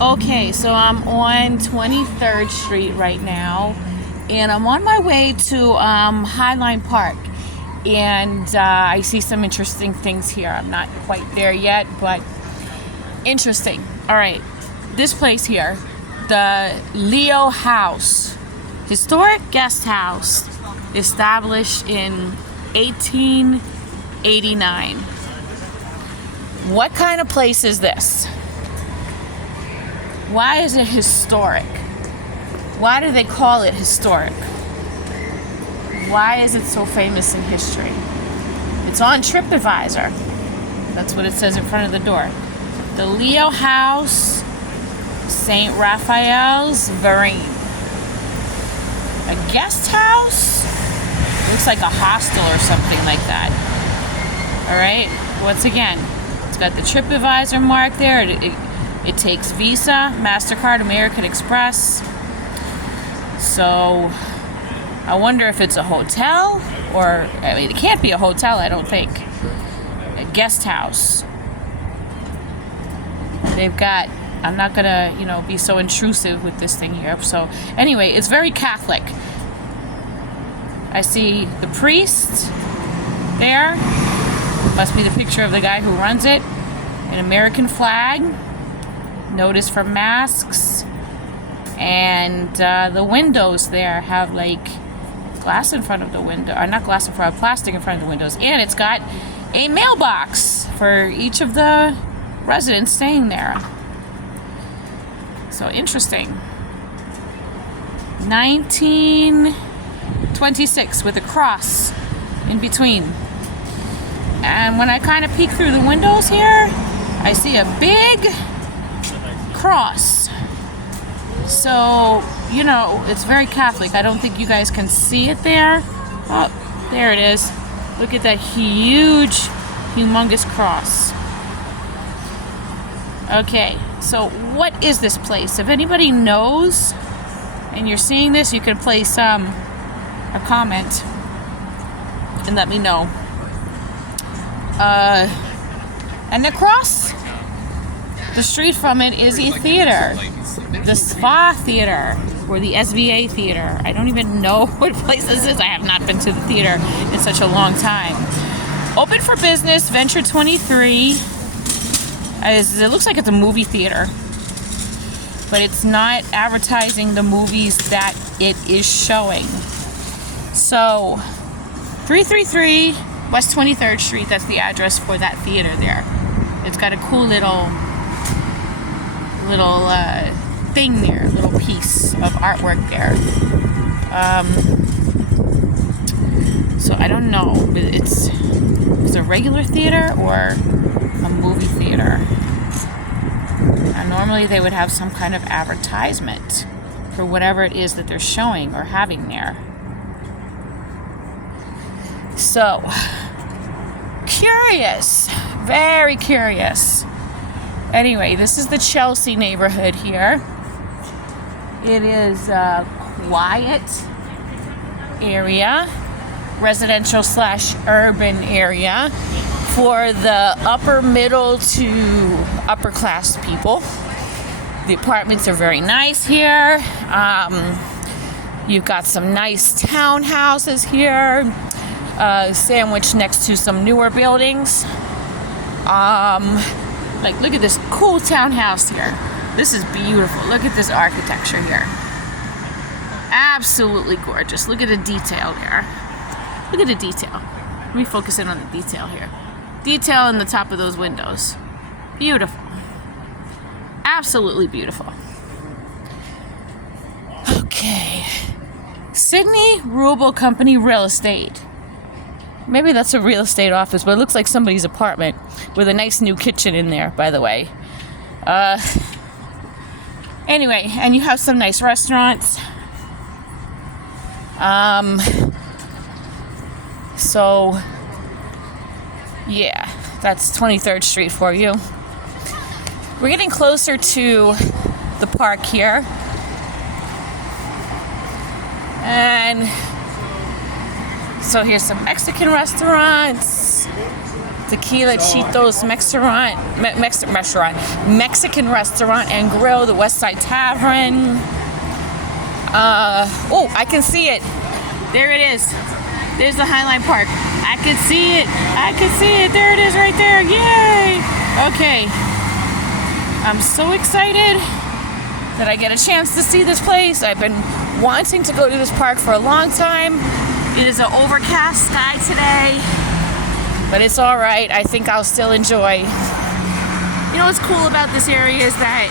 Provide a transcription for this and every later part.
Okay, so I'm on 23rd Street right now, and I'm on my way to Highline Park, and I see some interesting things here. I'm not quite there yet, but interesting. All right, this place here, the Leo House, historic guest house, established in 1889. What kind of place is this? Why is it historic? Why do they call it historic? Why is it so famous in history? It's on TripAdvisor. That's what it says in front of the door. The Leo House, St. Raphael's, Varine. A guest house? Looks like a hostel or something like that. All right, once again, it's got the TripAdvisor mark there. It takes Visa, MasterCard, American Express. So I wonder if it's a hotel or, I mean, it can't be a hotel, I don't think. A guest house. They've got, I'm not gonna, be so intrusive with this thing here. So anyway, it's very Catholic. I see the priest there. Must be the picture of the guy who runs it. An American flag. Notice for masks. And the windows there have like glass in front of the window. Or not glass in front of, plastic in front of the windows. And it's got a mailbox for each of the residents staying there. So interesting. 1926 with a cross in between. And when I kind of peek through the windows here, I see a big cross. So, it's very Catholic. I don't think you guys can see it there. Oh, there it is. Look at that huge, humongous cross. Okay, so what is this place? If anybody knows and you're seeing this, you can place a comment and let me know. And across the street from it is a theater, the Spa Theater or the SVA Theater. I don't even know what place this is. I have not been to the theater in such a long time. Open for business, Venture 23. It looks like it's a movie theater, but it's not advertising the movies that it is showing. So, 333 West 23rd Street, that's the address for that theater there. It's got a cool little thing there, a little piece of artwork there. So I don't know, it's a regular theater or a movie theater. Normally they would have some kind of advertisement for whatever it is that they're showing or having there. So, curious, very curious. Anyway, this is the Chelsea neighborhood here. It is a quiet area, residential / urban area for the upper middle to upper class people. The apartments are very nice here. You've got some nice townhouses here. Sandwiched next to some newer buildings. Look at this cool townhouse here. This is beautiful. Look at this architecture here. Absolutely gorgeous. Look at the detail here. Look at the detail. Let me focus in on the detail here. Detail in the top of those windows. Beautiful. Absolutely beautiful. Okay. Sydney Rubel Company Real Estate. Maybe that's a real estate office, but it looks like somebody's apartment with a nice new kitchen in there, by the way. Anyway, and you have some nice restaurants. So, yeah, that's 23rd Street for you. We're getting closer to the park here. And so here's some Mexican restaurants. Tequila Chitos Mexican restaurant and grill, the West Side Tavern. Oh, I can see it. There it is. There's the Highline Park. I can see it. I can see it. There it is right there. Yay! Okay. I'm so excited that I get a chance to see this place. I've been wanting to go to this park for a long time. It is an overcast sky today, but it's all right. I think I'll still enjoy. You know what's cool about this area is that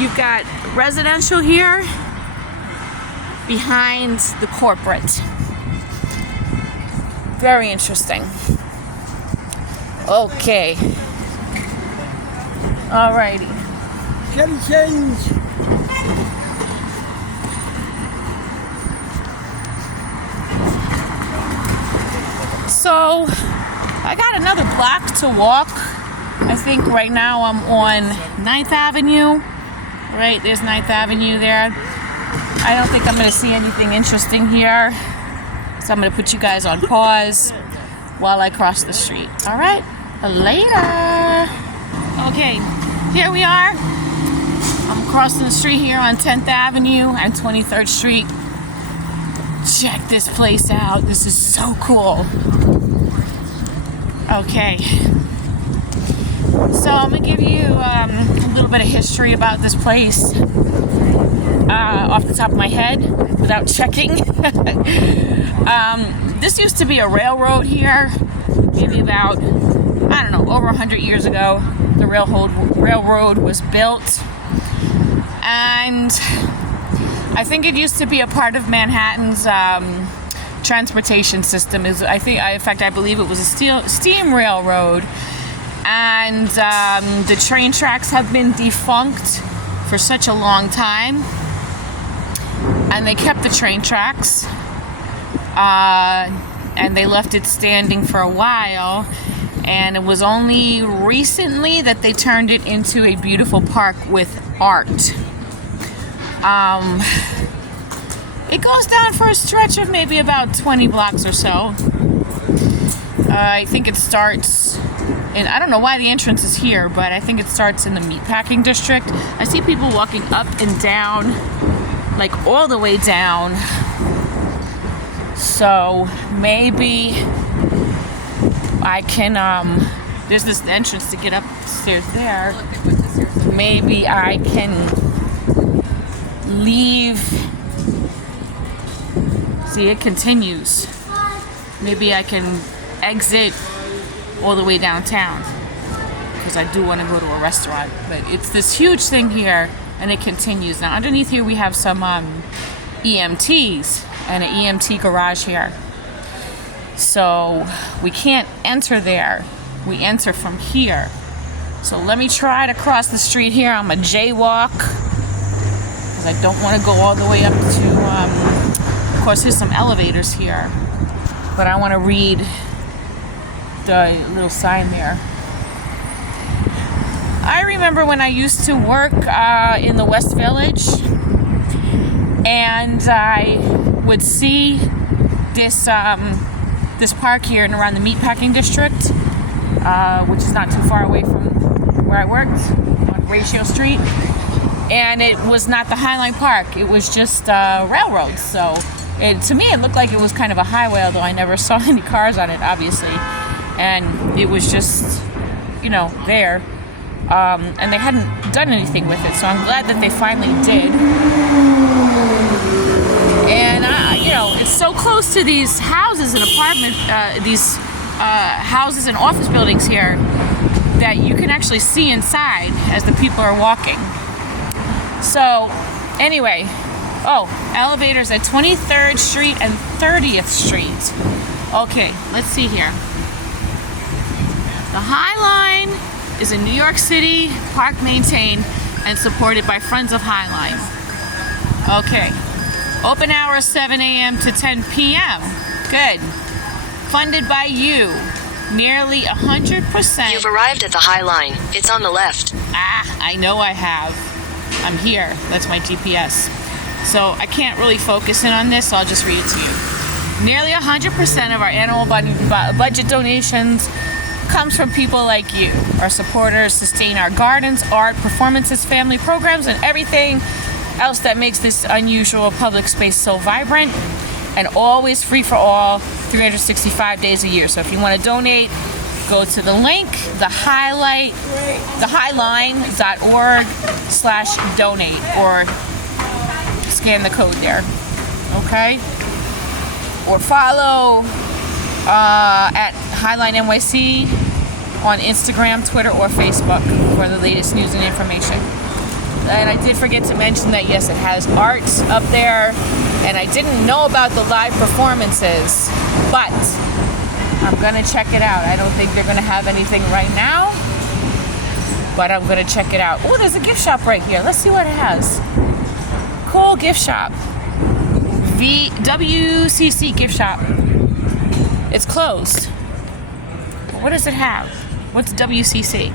you've got residential here behind the corporate. Very interesting. Okay. Alrighty. Chevy change. So, I got another block to walk. I think right now I'm on 9th Avenue. Right, there's 9th Avenue there. I don't think I'm going to see anything interesting here. So I'm going to put you guys on pause while I cross the street. All right, later. Okay, here we are. I'm crossing the street here on 10th Avenue and 23rd Street. Check this place out. This is so cool. Okay. So I'm going to give you a little bit of history about this place off the top of my head without checking. This used to be a railroad here, maybe about, I don't know, over 100 years ago. The railroad was built, and I think it used to be a part of Manhattan's transportation system. In fact, I believe it was a steam railroad, and the train tracks have been defunct for such a long time, and they kept the train tracks, and they left it standing for a while, and it was only recently that they turned it into a beautiful park with art. It goes down for a stretch of maybe about 20 blocks or so. I think it starts in, I don't know why the entrance is here, but I think it starts in the meatpacking district. I see people walking up and down, like all the way down. So maybe I can, there's this entrance to get upstairs there. Maybe I can leave. See, it continues. Maybe I can exit all the way downtown, because I do want to go to a restaurant. But it's this huge thing here, and it continues. Now underneath here we have some EMTs and an EMT garage here. So we can't enter there. We enter from here. So let me try to cross the street here. I'm a jaywalk, because I don't want to go all the way up to, of course, there's some elevators here, but I want to read the little sign there. I remember when I used to work in the West Village, and I would see this this park here and around the meatpacking district, which is not too far away from where I worked on Ratio Street. And it was not the Highline Park, it was just railroads. So to me it looked like it was kind of a highway, although I never saw any cars on it, obviously. And it was just, you know, there. And they hadn't done anything with it, so I'm glad that they finally did. And you know, it's so close to these houses and houses and office buildings here that you can actually see inside as the people are walking. So anyway, elevators at 23rd Street and 30th Street. Okay, let's see here. The Highline is in New York City, park maintained and supported by Friends of Highline. Okay, open hours 7 a.m. to 10 p.m. Good. Funded by you. Nearly 100%. You've arrived at the Highline. It's on the left. I know I have. I'm here. That's my GPS. So I can't really focus in on this, so I'll just read it to you. Nearly 100% of our annual budget donations comes from people like you. Our supporters sustain our gardens, art, performances, family programs, and everything else that makes this unusual public space so vibrant, and always free for all 365 days a year. So if you want to donate, go to the link, the highline.org/donate, or scan the code there. Okay? Or follow at Highline NYC on Instagram, Twitter, or Facebook for the latest news and information. And I did forget to mention that, yes, it has art up there, and I didn't know about the live performances, but I'm gonna check it out. I don't think they're gonna have anything right now, but I'm gonna check it out. Oh, there's a gift shop right here. Let's see what it has. Cool gift shop. WCC gift shop. It's closed. What does it have? What's WCC?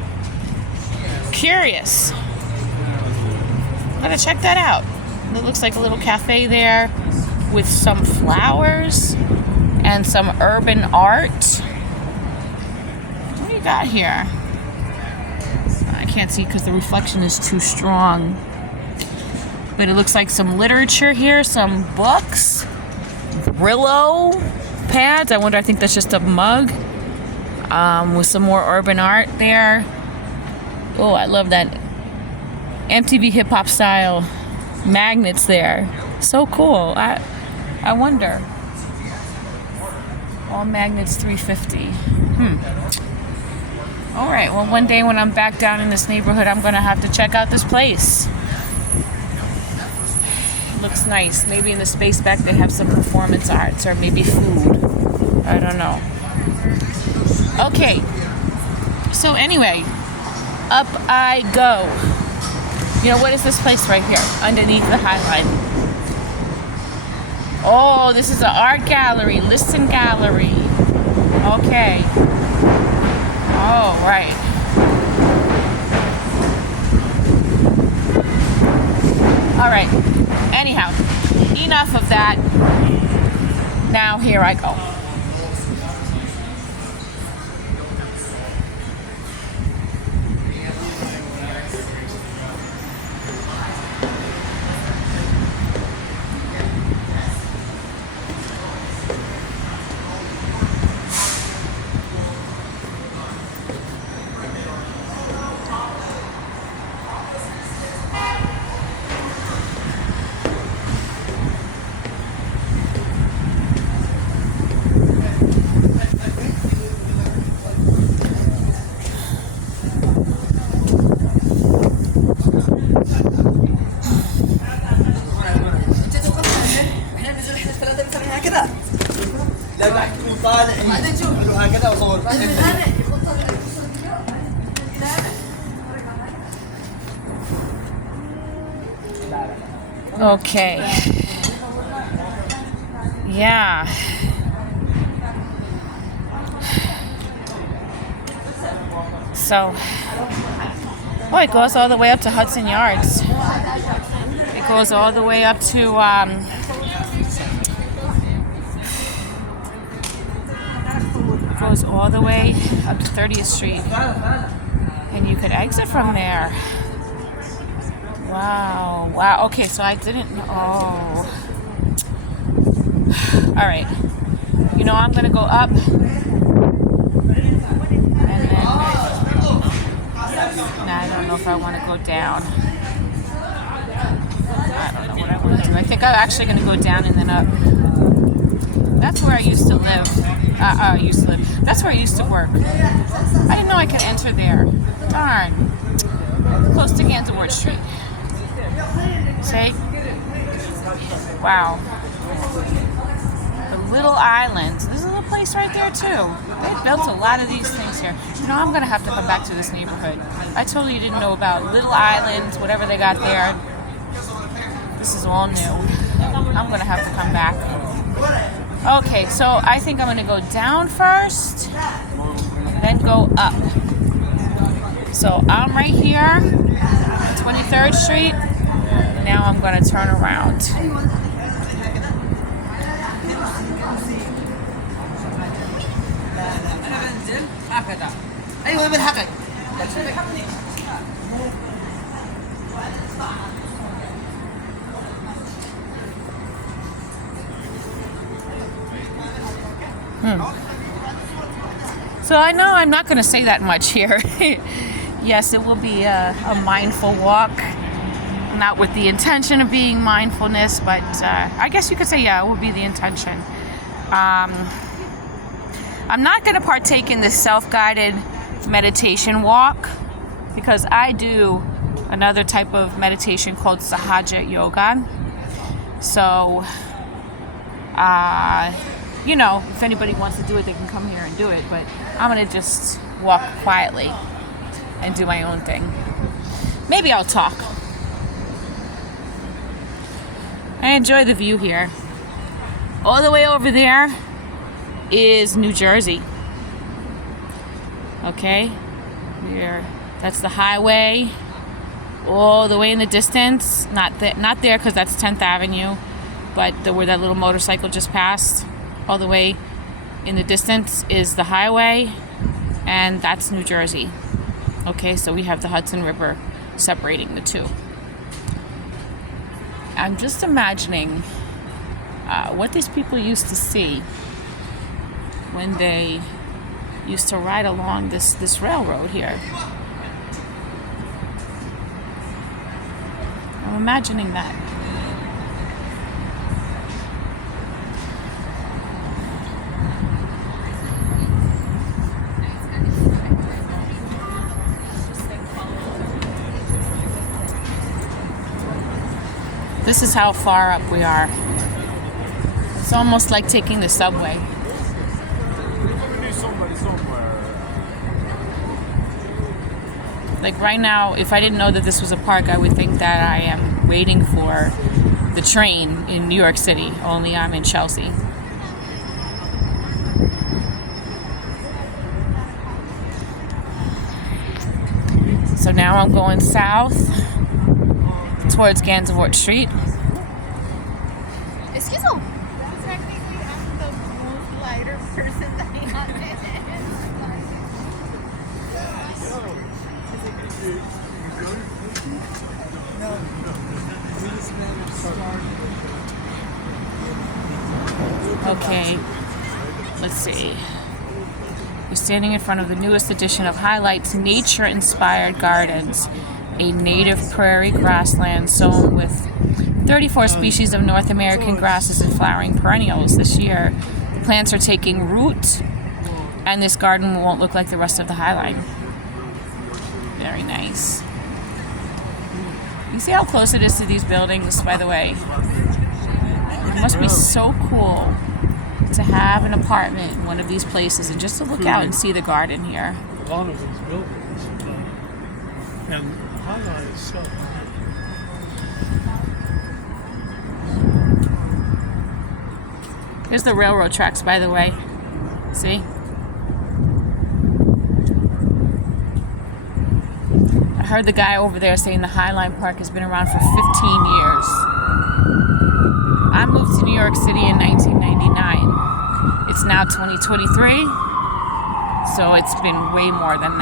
Curious. I'm gonna check that out. It looks like a little cafe there with some flowers and some urban art. What do you got here? I can't see because the reflection is too strong. But it looks like some literature here, some books, Brillo pads. I think that's just a mug with some more urban art there. Oh, I love that MTV hip hop style magnets there. So cool. I wonder. All magnets $3.50. All right. Well, one day when I'm back down in this neighborhood, I'm gonna have to check out this place. Looks nice. Maybe in the space back they have some performance arts or maybe food. I don't know. Okay. So anyway, up I go. You know, what is this place right here underneath the Highline? Oh, this is an art gallery, listen gallery. Okay. Oh, right. All right. Anyhow, enough of that. Now here I go. Okay. Yeah. So, oh, it goes all the way up to Hudson Yards. It goes all the way up to goes all the way up to 30th Street, and you could exit from there. Wow, wow. Okay, so I didn't know. Oh. All right. You know, I'm gonna go up, and then I don't know if I want to go down. I don't know what I want to do. I think I'm actually gonna go down and then up. That's where I used to live. That's where I used to work. I didn't know I could enter there. Darn. Close to Gansevoort Street. See? Wow. The Little Islands. There's a little place right there too. They built a lot of these things here. You know, I'm going to have to come back to this neighborhood. I totally didn't know about Little Islands, whatever they got there. This is all new. I'm going to have to come back. Okay, so I think I'm going to go down first, then go up. So I'm right here on 23rd Street. Now I'm going to turn around. So I know I'm not going to say that much here. Yes, it will be a mindful walk, not with the intention of being mindfulness, but I guess you could say, yeah, it will be the intention. I'm not going to partake in this self-guided meditation walk because I do another type of meditation called Sahaja Yoga. So, you know, if anybody wants to do it, they can come here and do it, but I'm going to just walk quietly and do my own thing. Maybe I'll talk. I enjoy the view here. All the way over there is New Jersey. Okay? That's the highway. All the way in the distance. Not there because that's 10th Avenue, but where that little motorcycle just passed. All the way in the distance is the highway, and that's New Jersey. Okay, so we have the Hudson River separating the two. I'm just imagining what these people used to see when they used to ride along this railroad here. I'm imagining that. This is how far up we are. It's almost like taking the subway. Like right now, if I didn't know that this was a park, I would think that I am waiting for the train in New York City, only I'm in Chelsea. So now I'm going south towards Gansevoort Street. Excuse me. Technically, I'm the most lighter person that he has. Okay, let's see. We're standing in front of the newest edition of Highlight's nature-inspired gardens, a native prairie grassland sown with 34 species of North American grasses and flowering perennials. This year, the plants are taking root, and this garden won't look like the rest of the Highline. Very nice. You see how close it is to these buildings, by the way? It must be so cool to have an apartment in one of these places and just to look out and see the garden here. A lot of these buildings, and Highline is so. Here's the railroad tracks, by the way. See? I heard the guy over there saying the Highline Park has been around for 15 years. I moved to New York City in 1999. It's now 2023, so it's been way more than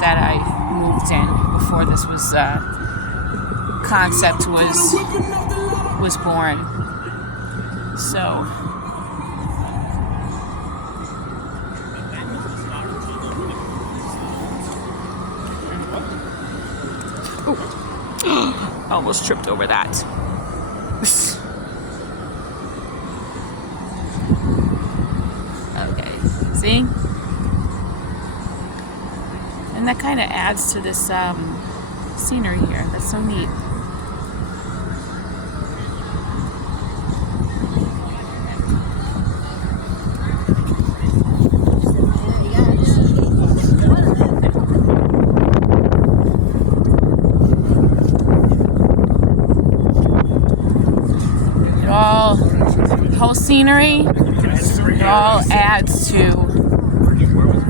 that I moved in before this concept was born. So almost tripped over that. Okay, see? And that kind of adds to this scenery here. That's so neat. Whole scenery, it all adds to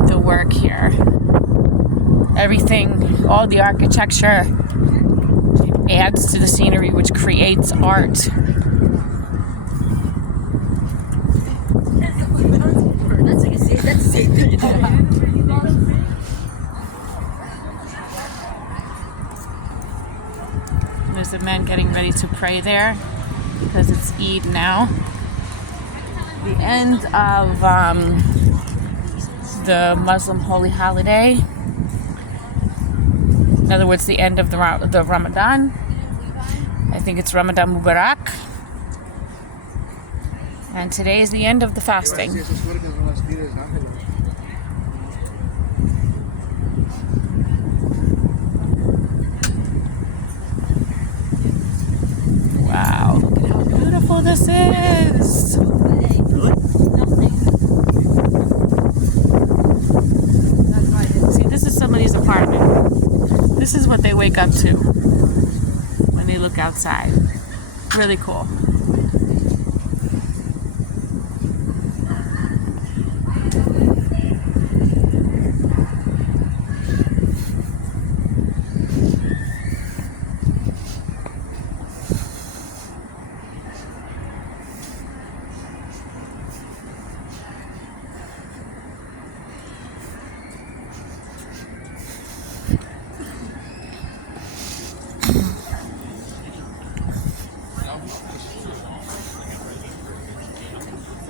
the work here. Everything, all the architecture adds to the scenery, which creates art. There's the men getting ready to pray there because it's Eid now. The end of the Muslim holy holiday. In other words, the end of the Ramadan. I think it's Ramadan Mubarak. And today is the end of the fasting. Wow, look at how beautiful this is. See, this is somebody's apartment. This is what they wake up to when they look outside. Really cool.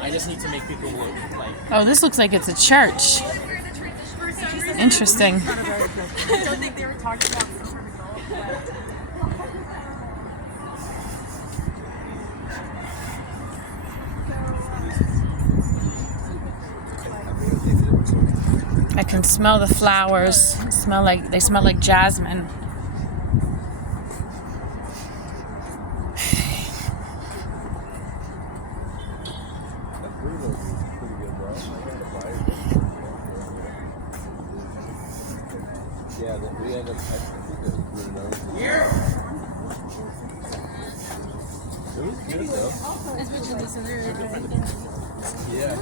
I just need to make people look like. Oh, this looks like it's a church. Interesting. I don't think they were talking about some sort of goal. I can smell the flowers. They smell like jasmine. Yeah, that we end up It was good though. Yeah.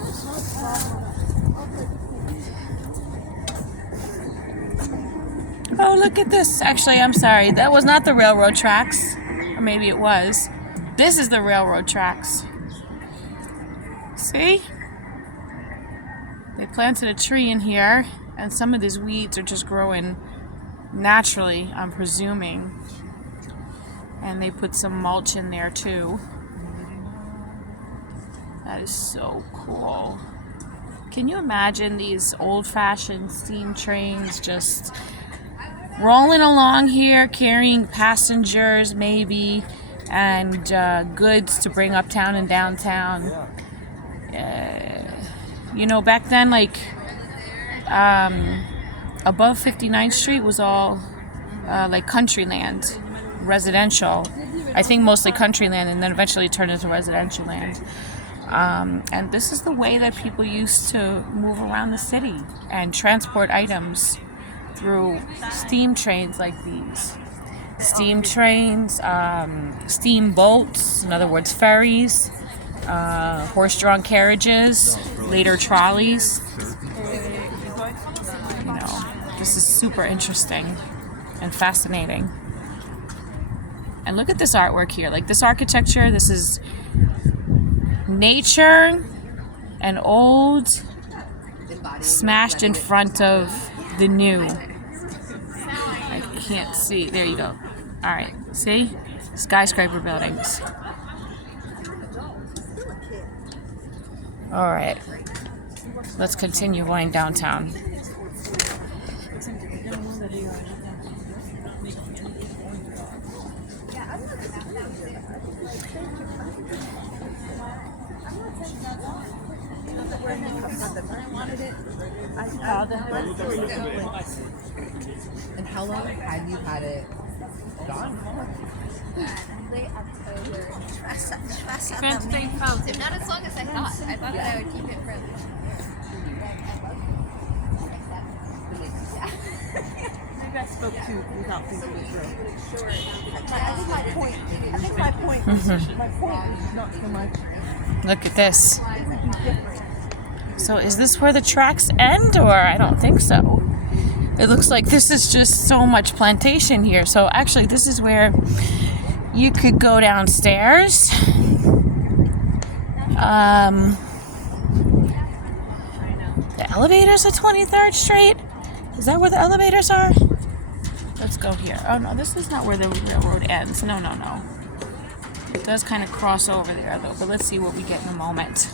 Oh, look at this. Actually, I'm sorry. That was not the railroad tracks. Or maybe it was. This is the railroad tracks. See? They planted a tree in here, and some of these weeds are just growing naturally, I'm presuming. And they put some mulch in there too. That is so cool. Can you imagine these old-fashioned steam trains just rolling along here, carrying passengers maybe, and goods to bring uptown and downtown? You know, back then, like, above 59th Street was all like country land, residential. I think mostly country land, and then eventually turned into residential land. And this is the way that people used to move around the city and transport items through steam trains like these. Steam trains, steamboats, in other words, ferries, horse-drawn carriages, later trolleys. You know, this is super interesting and fascinating. And look at this artwork here. Like this architecture, this is nature and old smashed in front of the new. I can't see. There you go. All right. See? Skyscraper buildings. All right. Let's continue going downtown. And how long have you had it gone? Late October. Fantastic photo. Not as long as I thought. I thought that I would keep it for Maybe I spoke too without thinking it through. I think my point was not so much. Look at this. It would be different. So is this where the tracks end, or I don't think so. It looks like this is just so much plantation here. So actually this is where you could go downstairs. elevators at 23rd Street? Is that where the elevators are? Let's go here. Oh no, this is not where the railroad ends. No. It does kind of cross over there though, but let's see what we get in a moment.